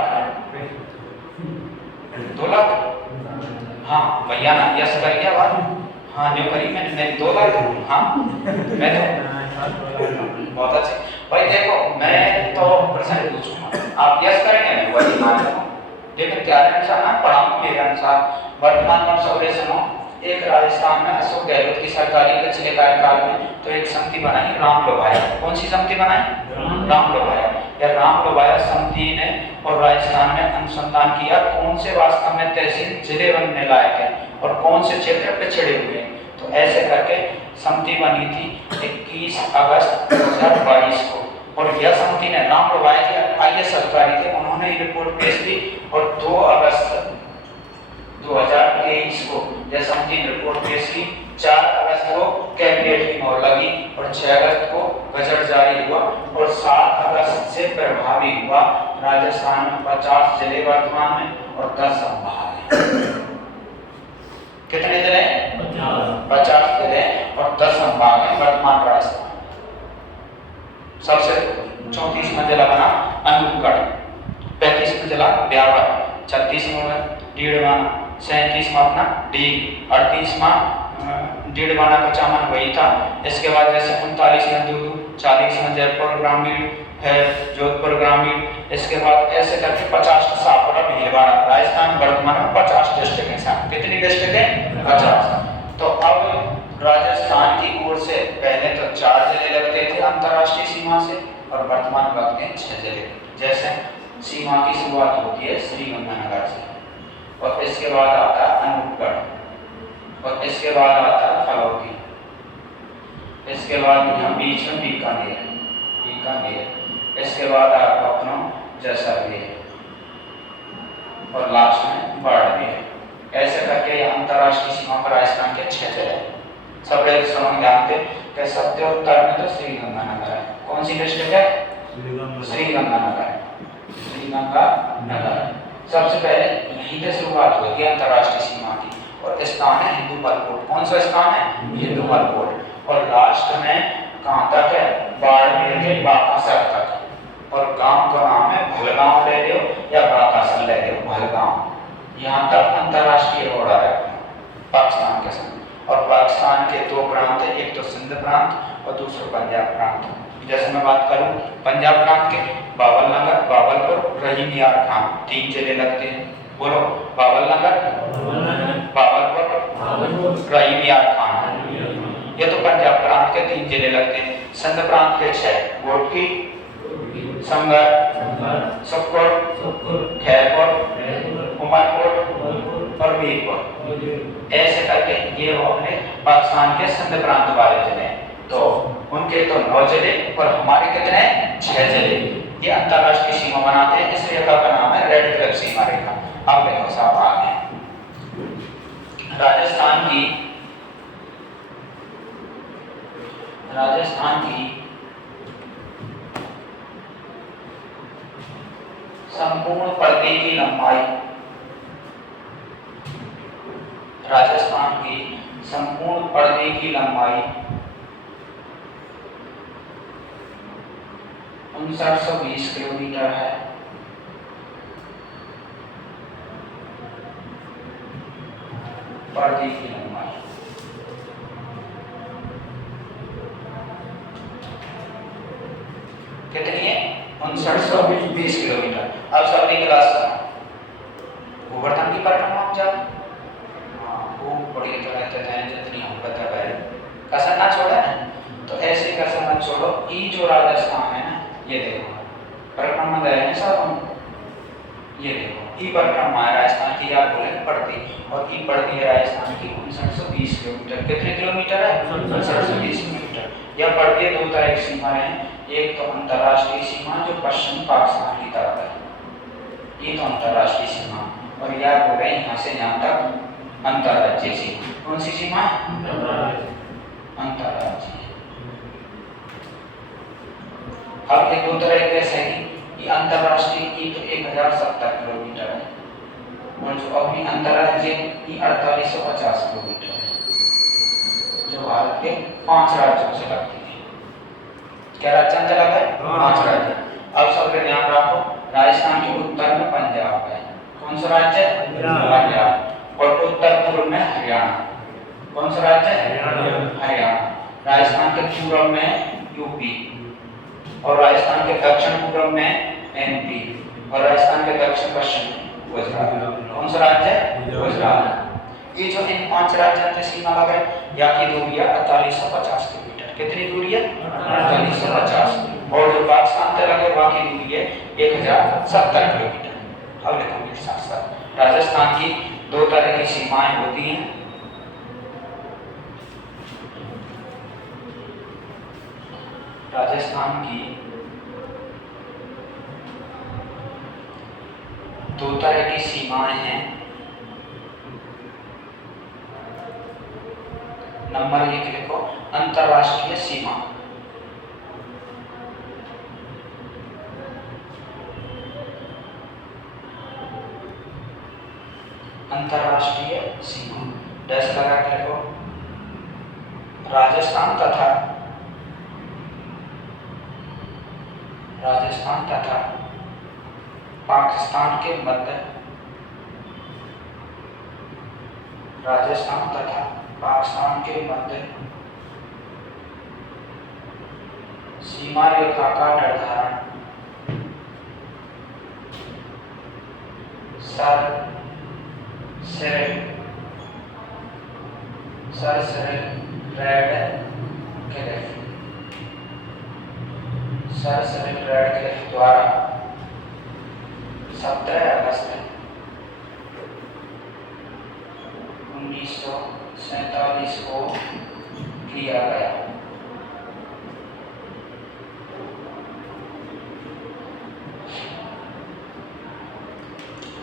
2 लाख। हाँ भैया ना यस कर गया बात, हाँ जो करी मैंने 2 लाख। हाँ मैं तो बहुत अच्छे भाई, देखो मैं तो प्रश्न पूछूंगा, आप यस करेंगे मैं वही मान लूंगा, लेकिन क्या अनुसार ना पढ़ाऊँ मेरे अनुसार वर्तमान में सबरे सुनो। एक राजस्थान में अशोक गहलोत की सरकारी पिछले कार्यकाल में तो एक समिति बनाई राम लोभाया। कौन सी समिति बनाई? राम लोभाया। या राम लोभाया समिति ने और राजस्थान में अनुसंधान किया कौन से वास्तव में तहसील जिले बनने लायक है और कौन से क्षेत्र पिछड़े हुए हैं। तो ऐसे करके समिति बनी थी 21 अगस्त 2022 को, और यह समिति ने राम लोभाया के आईएएस अधिकारी थे, उन्होंने ये रिपोर्ट पेश की और 2 अगस्त 2023 को यह समिति ने रिपोर्ट पेश की। 4 अगस्त को कैबिनेट की मोहर लगी और 6 अगस्त को गजट जारी हुआ और 7 अगस्त से प्रभावी हुआ। राजस्थान में 50 जिले वर्तमान में और 10 संभाग हैं। कितने जिले? 50 जिले और 10 संभाग हैं वर्तमान राजस्थान। सबसे 34वां जिला बना अनूपगढ़, 35वां जिला ब्यावर, 36वां डीडवाना, 37वां अपना डीग, 38वां डीडवाना का चामन वही था। इसके बाद जैसे 39वां दूदू, 40वां जयपुर ग्रामीण है, जोधपुर ग्रामीण, इसके बाद ऐसे करके 50 सापुरा भीलवाड़ा। राजस्थान वर्तमान में 50 डिस्ट्रिक्ट हैं। कितनी डिस्ट्रिक्ट है? 50। तो अब राजस्थान की ओर से पहले तो 4 जिले लगते थे अंतर्राष्ट्रीय सीमा से और वर्तमान लगते हैं 6 जिले। जैसे सीमा की शुरुआत होती है श्रीगंगानगर से और इसके बाद आता है अनूपगढ़ और इसके बाद आता है फलौदी, इसके बाद यहाँ बीच में बीकानेर, इसके बाद आपका अपना जैसलमेर और लास्ट में बाड़मेर। ऐसे करके अंतर्राष्ट्रीय सीमा पर राजस्थान के 6 जिले। सब लोग जानते कि सबसे उत्तर में तो श्रीगंगानगर है। कौन सी डिस्ट्रिक्ट है? श्रीगंगानगर। सबसे पहले यहीं से शुरुआत होती है अंतर्राष्ट्रीय सीमा की और स्थान है हिंदूपलकोट। कौन सा स्थान है? हिंदूपलकोट। और लास्ट में कहाँ तक है? बाड़मेर के बाकासर तक। और गांव का नाम है भलगांव ले लो या बाकासर ले लो, भलगांव। यहाँ तक अंतर्राष्ट्रीय रोड आ रहा है पाकिस्तान के साथ। और पाकिस्तान के 2 प्रांत है, एक तो सिंध प्रांत और दूसरा पंजाब प्रांत। जैसे मैं बात करूं पंजाब प्रांत के बावलनगर, बावलपुर, रहीम यार खान 3 जिले लगते हैं। बोलो बावलनगर, बावलपुर, रहीम यार खान। ये तो पंजाब प्रांत के 3 जिले लगते हैं। सिंध प्रांत के 6 गोरखी, संगर, सुखपुर, खैरपुर, उमरकोट और मीरपुर। ऐसे करके ये वो अपने पाकिस्तान के सिंध प्रांत वाले जिले हैं। तो उनके तो 9 जिले और हमारे कितने? 6 जिले। ये अंतर्राष्ट्रीय सीमा बनाते हैं। इस रेखा का नाम है रेड क्लिफ सीमा रेखा। अब देखो साहब आगे राजस्थान की संपूर्ण पर्दे की लंबाई, राजस्थान की संपूर्ण पर्दे की लंबाई 5920 किलोमीटर है। पर्दे की लंबाई कितनी है? 5920 किलोमीटर। अब सबकी क्लास गोवर्धन की परिक्रमा हम जाते खूब बढ़िया तो रहते हैं जितनी हम पता करें कसर ना छोड़ा है। तो ऐसे कसर मत छोड़ो। ये जो राजस्थान है ना, ये देखो परिक्रमा गए हैं सब हम, ये देखो ई परिक्रमा है राजस्थान की, आप बोले पड़ती, और ई पड़ती है राजस्थान की 5920 किलोमीटर। कितने किलोमीटर है? 5920 किलोमीटर। यह पड़ती है दो तरह की सीमा है, एक तो अंतर्राष्ट्रीय सीमा जो पश्चिम पाकिस्तान की तरफ है, ये तो अंतर्राष्ट्रीय सीमा, और यह हो गई यहाँ से यहाँ तक अंतर्राज्यीय सीमा। कौन सी सीमा? अंतर्राज्यीय। अब ये दो तरह कैसे है कि अंतर्राष्ट्रीय ई तो 1070 किलोमीटर है, और जो अपनी अंतर्राज्यीय ई 4850 किलोमीटर है, जो भारत के 5 राज्यों से लगती है। क्या राज्य से लगा है? 5 राज्य। अब सबके ध्यान रखो, राजस्थान के उत्तर में पंजाब है। कौन सा राज्य है? पंजाब। और उत्तर पूर्व में हरियाणा। कौन सा राज्य है? हरियाणा। राजस्थान के पूर्व में यूपी, और राजस्थान के दक्षिण पूर्व में एमपी, और राजस्थान के दक्षिण पश्चिम में गुजरात। कौन सा राज्य है? गुजरात। ये जो इन 5 राज्यों से सीमा लगा है, या की दूरी है 4850 किलोमीटर। कितनी दूरी है? 4850। और जो पाकिस्तान से लगे वहां की दूरी है 1070 किलोमीटर। अब देखो मेरे साथ साथ राजस्थान की दो तरह की सीमाएं होती हैं। राजस्थान की दो तरह की सीमाएं हैं। नंबर 1 लिखो, अंतर्राष्ट्रीय सीमा। अंतर्राष्ट्रीय सीमा डैश लगा के लिखो। राजस्थान तथा पाकिस्तान के मध्य, राजस्थान तथा पाकिस्तान के मध्य सीमा रेखा का निर्धारण सर सिरिल रैडक्लिफ द्वारा 17 अगस्त 1947 को किया गया।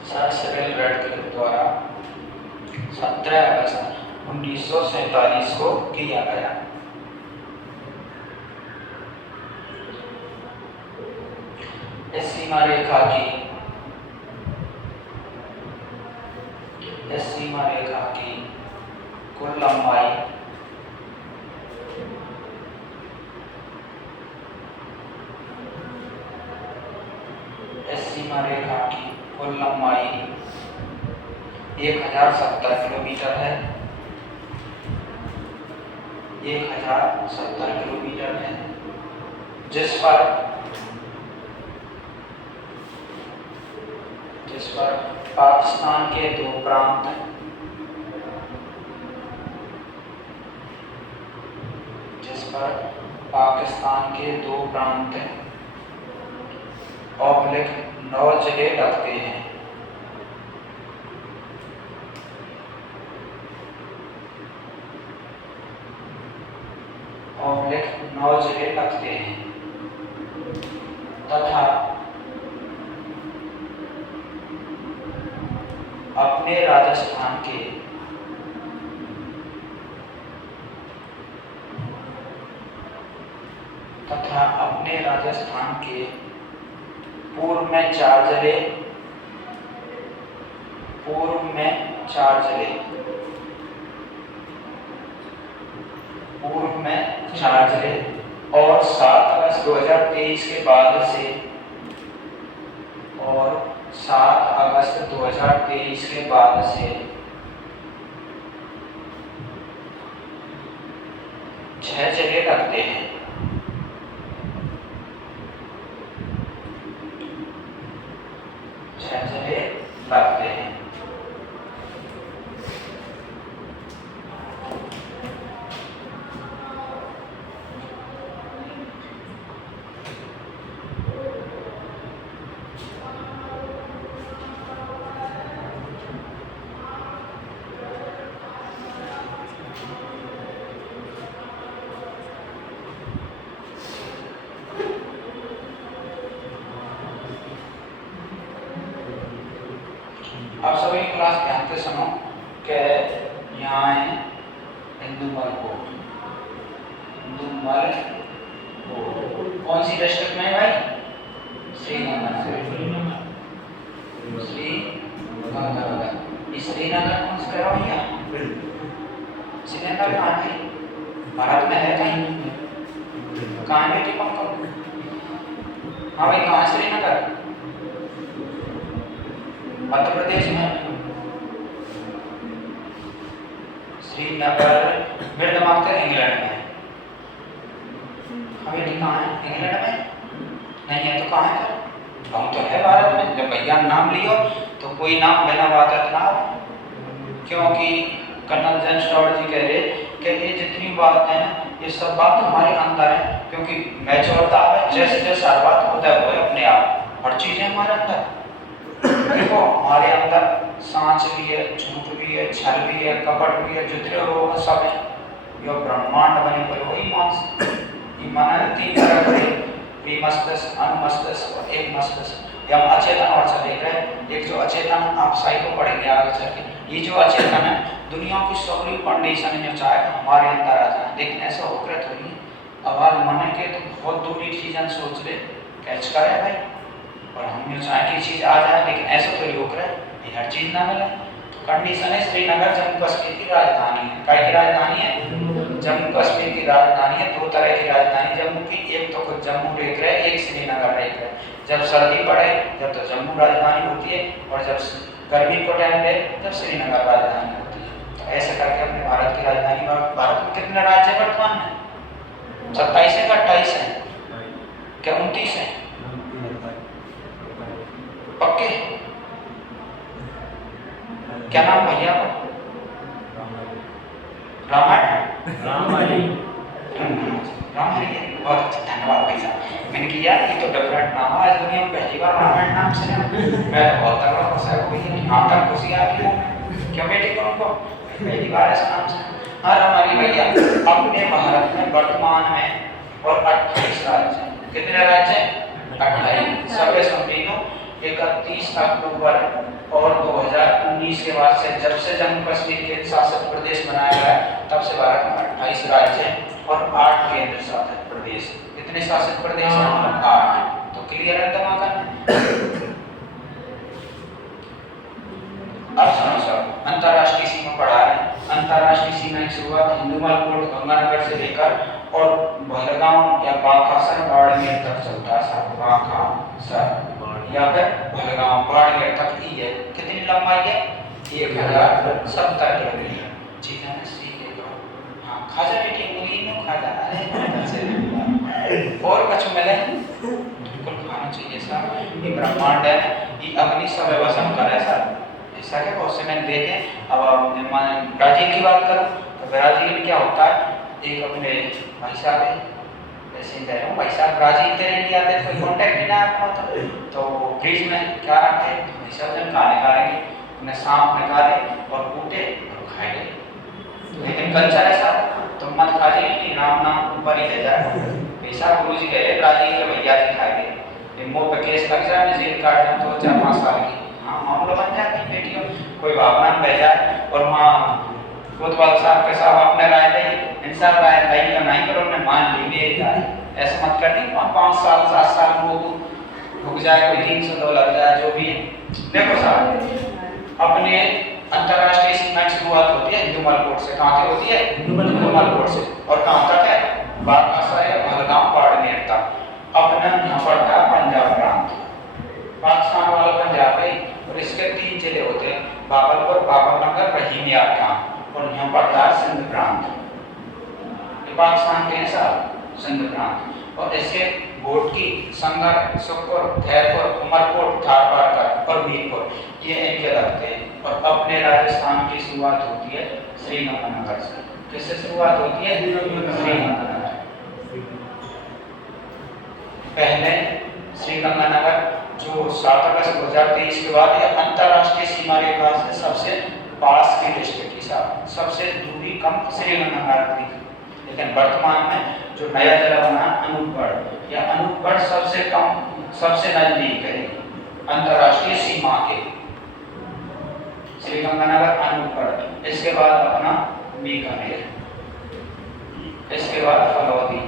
सर सिरिल रैडक्लिफ द्वारा 17 अगस्त 1947 को किया गया। इस सीमा रेखा की कुल लंबाई कुल लंबाई 1070 किलोमीटर है। 1070 किलोमीटर है, जिस पर पाकिस्तान के दो प्रांत ऑब्लिक 9 जिले लगते हैं। ऑब्लिक 9 जिले लगते हैं तथा अपने राजस्थान के पूर्व में 4 जिले और 7 अगस्त 2023 के बाद से 6 जिले लगते हैं। 6 जिले लगते हैं। क्लास ध्यान से सुनो कि यहाँ है इंदुमल कोट। इंदुमल कोट कौन सी डिस्ट्रिक्ट में है भाई? श्रीनगर। श्रीनगर कौन सा है भैया? श्रीनगर कहाँ है? भारत में है कहीं? कहाँ है बेटी पंकज? हाँ भाई कहाँ है श्रीनगर? मध्य प्रदेश में। श्रीनगर मेरे दिमाग से इंग्लैंड में। हाँ बेटी कहाँ है? इंग्लैंड में नहीं है तो कहाँ है? हम तो है भारत में। जब भैया नाम लियो तो कोई नाम बिना बात ना, क्योंकि कर्नल जेम्स टॉड जी कह रहे कि ये जितनी बात है ना ये सब बात हमारे अंदर है, क्योंकि मैच्योरता है जैसे जैसे हर बात होता है वो अपने आप हर चीज़ है हमारे अंदर। देखो हमारे अंदर सांच भी है, झूठ भी है, छल भी है, कपट भी है, जितने रोग सब है। यो ब्रह्मांड बने पर वही मांस मन तीन तरह के विमस्तिष्क, अनुमस्तिष्क और एक मस्तिष्क। ये हम अचेतन और से देख रहे हैं। एक जो अचेतन आप साइको पढ़ेंगे आगे चल के, ये जो अचेतन है दुनिया की सगली कंडीशन जो चाहे हमारे अंदर आ जाए, लेकिन ऐसा होकर थोड़ी आवाज मन के तो बहुत दूरी चीज़ें सोच ले कैच करे भाई, और हम जो चाहे की चीज़ आ जाए, लेकिन ऐसा थोड़ी होकर हर चीज़ ना मिले। कंडीशन है श्रीनगर जम्मू कश्मीर की राजधानी है। क्या की राजधानी है? जम्मू कश्मीर की राजधानी है। दो तरह की राजधानी जम्मू की, एक तो खुद जम्मू देख रहे, एक श्रीनगर देख रहे। जब सर्दी पड़े जब तो जम्मू राजधानी होती है, और जब गर्मी को टाइम दे जब श्रीनगर राजधानी होती है। तो ऐसे करके अपने भारत की राजधानी, भारत में कितने राज्य वर्तमान में? 27 है, 28 है, क्या 29 है? पक्के? क्या नाम भैया? रामायण। बहुत अच्छा, धन्यवाद भाई साहब। मैंने किया ये तो डिफरेंट नाम है, आज दुनिया में पहली बार रामायण नाम से मैं तो बहुत तगड़ा खुश है कोई यहाँ तक खुशी आ गई क्यों बेटे को उनको पहली बार ऐसा नाम से। हाँ हमारी भैया अपने भारत में वर्तमान में और 28 राज्य हैं। कितने राज्य हैं? 28। सबसे सुनो 31 अक्टूबर और 2019 के बाद से जब से जम्मू कश्मीर के शासित प्रदेश बनाया गया तब से भारत में 28 राज्य हैं और 8 केंद्र शासित प्रदेश। कितने शासित प्रदेश हैं? 8। तो क्लियर है दिमाग में? अब सुनो सर, अंतर्राष्ट्रीय सीमा पढ़ा है। अंतर्राष्ट्रीय सीमा की शुरुआत हिंदुमल कोट गंगानगर से लेकर और भलगांव या बांकासर बाड़मेर तक चलता है। बांकासर या फिर भलगांव बाड़मेर तक ही है। कितनी लंबाई है? 1070 किलोमीटर। ठीक है ना? हाँ खाजा बेटी उंगली में खाजा और कुछ मिले बिल्कुल खाना चाहिए सर। ये ब्रह्मांड है, ये अग्नि सब व्यवस्था करे सर। ऐसा क्या बहुत से मैंने देखे। अब ब्राजील की बात करूँ तो ब्राजील क्या होता है, एक अपने भाई साहब है ऐसे ही कह रहा हूँ, भाई साहब ब्राजील से इंडिया से कोई कॉन्टेक्ट नहीं आया था, तो फ्रिज में क्या रखे भाई साहब जब खाने खाएंगे उन्हें सांप निकाले और कूटे और खाए। लेकिन कल्चर ऐसा तो मत खाइए नहीं, राम नाम ऊपर ही रह जाए। पैसा गुरु जी कह रहे ब्राजील के भैया जी खाएंगे, मुँह पे केस लग जाए, जेल काट जाए तो 4-5 साल की हाँ मामला बन जाती बेटियों। कोई भावना में बह जाए और माँ कोतवाल साहब के साथ अपने राय दी, इंसान राय नहीं तो नहीं, पर उन्होंने मान ली भी एक राय। ऐसा मत कर दी 5 साल 7 साल वो रुक जाए, कोई 302 लग जाए, जो भी है। देखो साहब अपने अंतर्राष्ट्रीय सीमा की शुरुआत होती है हिंदुमल कोट से। कहाँ से होती है? हिंदुमल कोट से। और कहाँ तक है? बांकासर है भलगांव बाड़मेर तक। अपना यहाँ पड़ता है पंजाब प्रांत, पाकिस्तान वाला पंजाब है, और इसके 3 जिले होते हैं बाबरपुर, बाबरनगर, रहीमिया खां, और यहाँ पड़ता है सिंध प्रांत। ये पाकिस्तान के हैं साहब सिंध प्रांत। और इसके गोट की संगर, सुखपुर, खैरपुर, उमरपुर, थारपारकर और मीरपुर ये इनके लगते हैं। और अपने राजस्थान की शुरुआत होती है श्रीगंगानगर से। किससे शुरुआत होती है? श्रीगंगानगर। पहले श्रीगंगानगर जो 7 अगस्त 2023 के बाद यह अंतर्राष्ट्रीय सीमा रेखा से सबसे पास की डिस्ट्रिक्ट थी साहब, सबसे दूरी कम श्रीगंगानगर थी। लेकिन वर्तमान में जो नया जिला बना अनूपगढ़, या अनूपगढ़ सबसे कम सबसे नजदीक है अंतर्राष्ट्रीय सीमा के। श्रीगंगानगर अनूपगढ़, इसके बाद अपना बीकानेर, इसके बाद फलौदी,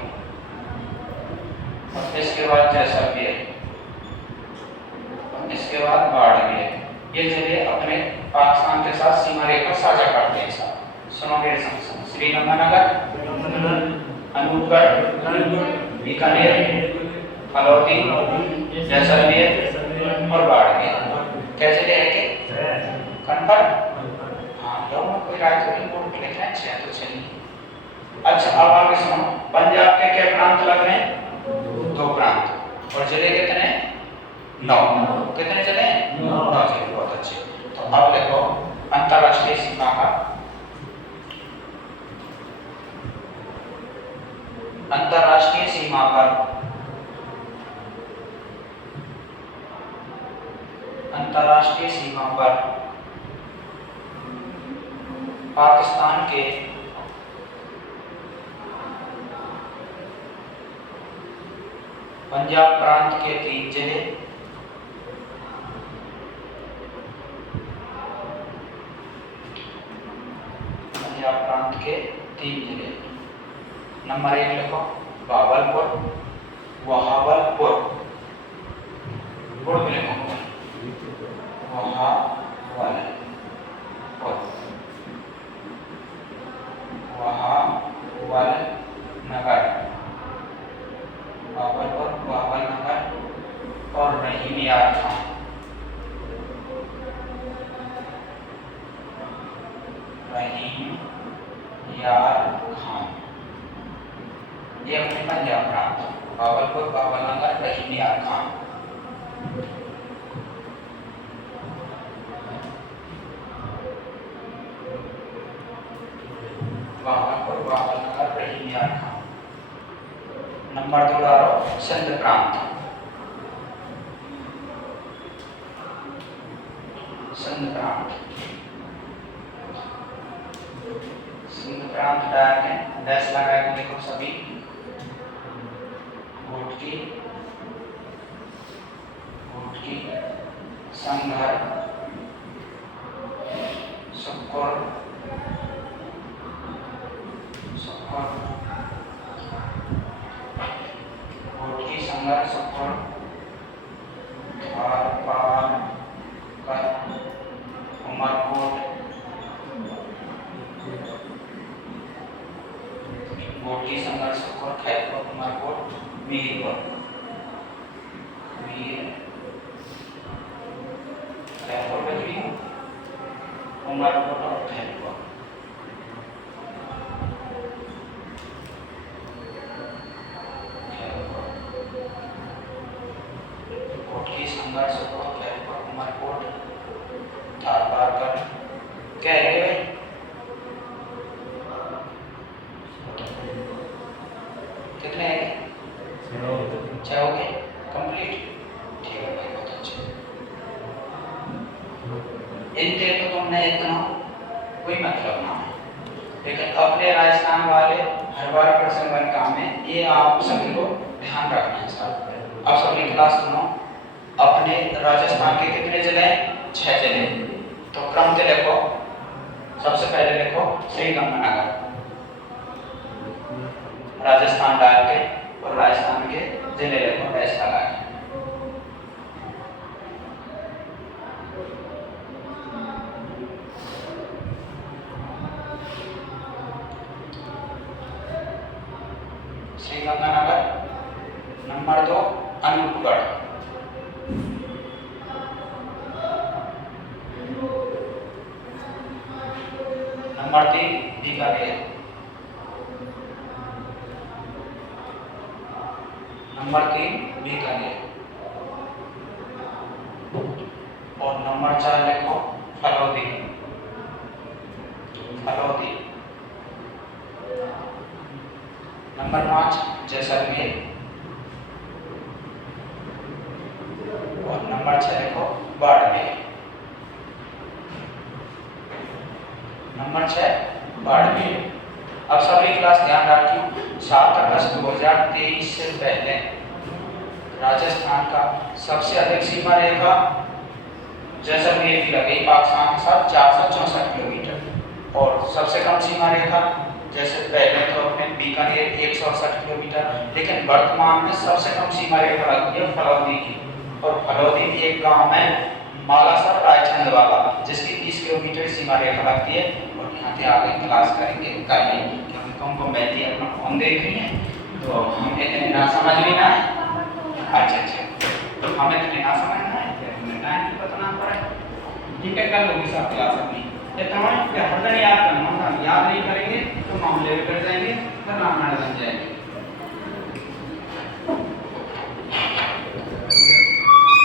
और इसके बाद जैसलमेर, और इसके बाद बाड़मेर। ये जिले अपने पाकिस्तान के साथ सीमा रेखा साझा करते हैं। साथ सुनो मेरे संग, श्रीगंगानगर, अनूपगढ़, बीकानेर, फलौदी, जैसलमेर और बाड़मेर। क्या जिले हैं कि कन्फर्म? हाँ, लोगों में कोई राय तो नहीं, बोर्ड लिख रहे हैं तो चलिए। अच्छा, अब आगे सुनो, पंजाब के क्या प्रांत लग रहे हैं? 2 प्रांत, और जिले कितने? 9। कितने जिले हैं? 9 जिले। बहुत अच्छे। तो अब देखो अंतरराष्ट्रीय सीमा का, अंतरराष्ट्रीय सीमा पर, अंतरराष्ट्रीय सीमा पर पाकिस्तान के पंजाब प्रांत के 3 जिले, पंजाब प्रांत के 3 जिले। नंबर 1 लिखो, बावलपुर, वहावलपुर, गुड़ भी लिखो, वहावलपुर, वहावलनगर, बावलपुर, वहावलनगर और रहीमियार खान। रहीमियार खान, ये अपने पंजाब प्रांत, बावलपुर, बावलनगर, रहीमियार खान। बावलपुर, बावलनगर, रहीमियार खान। नंबर 2 डालो, सिंध प्रांत, सिंध प्रांत, सिंध प्रांत डाल के डैश लगाएंगे। देखो सभी, घोटकी, घोटकी, संघर, सुक्कुर, सुक्कुर, घोटकी, संघर, सुक्कुर, धारपाल, उमरकोट, घोटकी, संघर, सुक्कुर, खैरपुर, उमरकोट, मीरपुर, खैरपुर में भी उमरकोट और खैरपुर। घोटकी, संघर, सुक्कुर, खैरपुर, उमरकोट, धारपाल, क्या है भाई? कितने हैं? 6 हो गए कंप्लीट। ठीक है भाई, बहुत अच्छे। इनके तो तुमने इतना कोई मतलब ना है, लेकिन अपने राजस्थान वाले हर बार प्रश्न बनका में ये आप सभी को ध्यान रखना है सर। अब सभी क्लास सुनो, अपने राजस्थान के कितने जिले हैं? 6 जिले। तो क्रम से लिखो, सबसे पहले लिखो श्रीगंगानगर, राजस्थान डाल के, और राजस्थान के जिले लिखो डैश लगा के। Sriganganagar. Number 2 Anupgarh, number 3 Bikaner, number 3 Bikaner, और नंबर 4 लिखो फलौदी, फलौदी। नंबर 5 जैसलमेर, और नंबर 6 लिखो बाड़मेर, नंबर 6 बाड़मेर। अब सभी क्लास ध्यान रखिए, 7 अगस्त 2023 से पहले राजस्थान का सबसे अधिक सीमा रेखा जैसलमेर की लगी पाकिस्तान के साथ 464 किलोमीटर। और सबसे कम सीमा रेखा जैसे पहले तो अपने बीकानेर 168 किलोमीटर, लेकिन वर्तमान में सबसे कम सीमा रेखा लगती है फलौदी की। और फलौदी में एक गांव है मालासर रायचंद वाला, जिसकी 30 किलोमीटर सीमा रेखा लगती है। और यहाँ से आगे क्लास करेंगे कल ही, क्योंकि तुमको मैथी अपना फोन देख रही है तो हम इतने ना समझ में ना आए। अच्छा तो हमें इतने ना समझ में आए, हमें टाइम की पता ना पड़े। ठीक है, कल होगी सब क्लास अपनी। इतना हर दिन याद करना, याद नहीं करेंगे तो मामले में कर जाएंगे, फिर रामायण बन जाएंगे।